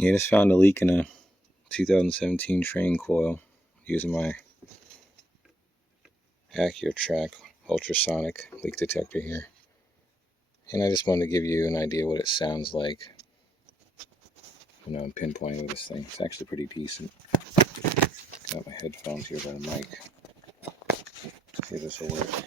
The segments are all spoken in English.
Yeah, just found a leak in a 2017 train coil using my AccuTrak Ultrasonic leak detector here. And I just wanted to give you an idea what it sounds like when I'm pinpointing with this thing. It's actually pretty decent. Got my headphones here by the mic. See if this will work.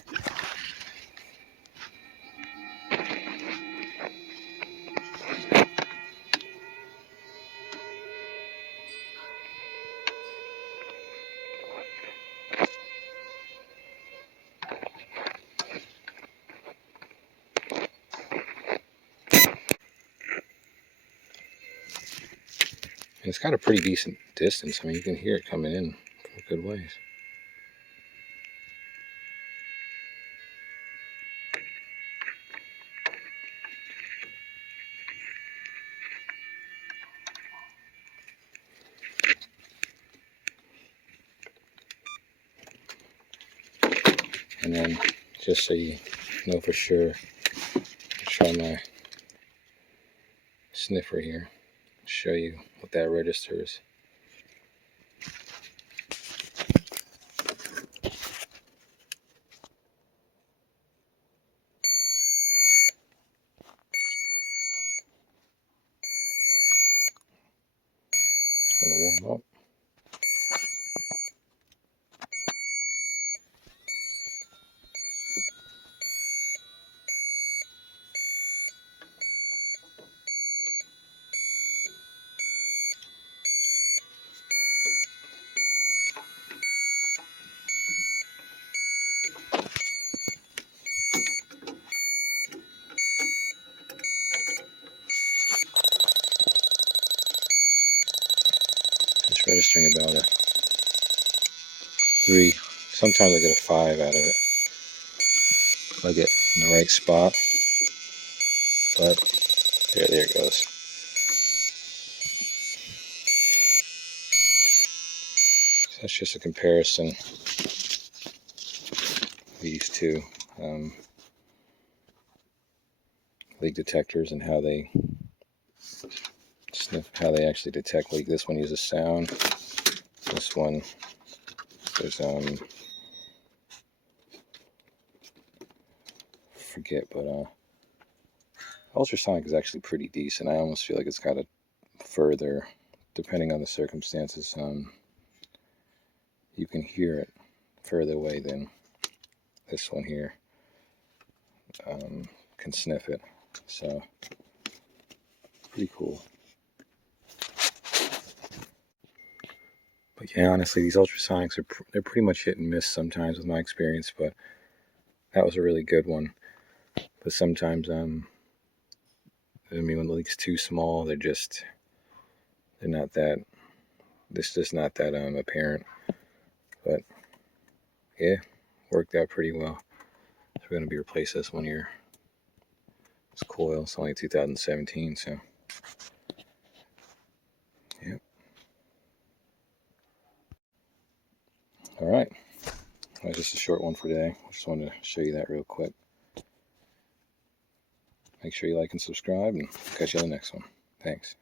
And it's got a pretty decent distance. I mean, you can hear it coming in from a good ways. And then, just so you know for sure, I'll try my sniffer here. Show you what that registers. Gonna warm up. It's registering about a 3. Sometimes I get a 5 out of it if I get in the right spot. But there it goes. So that's just a comparison of these two leak detectors and how they actually detect leak. This one uses sound. This one is forget, but ultrasonic is actually pretty decent. I almost feel like it's got a further, depending on the circumstances, you can hear it further away than this one here can sniff it. So pretty cool. But yeah, honestly, these ultrasonics they're pretty much hit and miss sometimes with my experience, but that was a really good one. But sometimes I mean, when the leak's too small, they're not that, it's just not that apparent. But yeah, worked out pretty well. So we're going to be replacing this one here. This coil, it's only 2017, so yeah. Alright, that was just a short one for today. I just wanted to show you that real quick. Make sure you like and subscribe, and catch you on the next one. Thanks.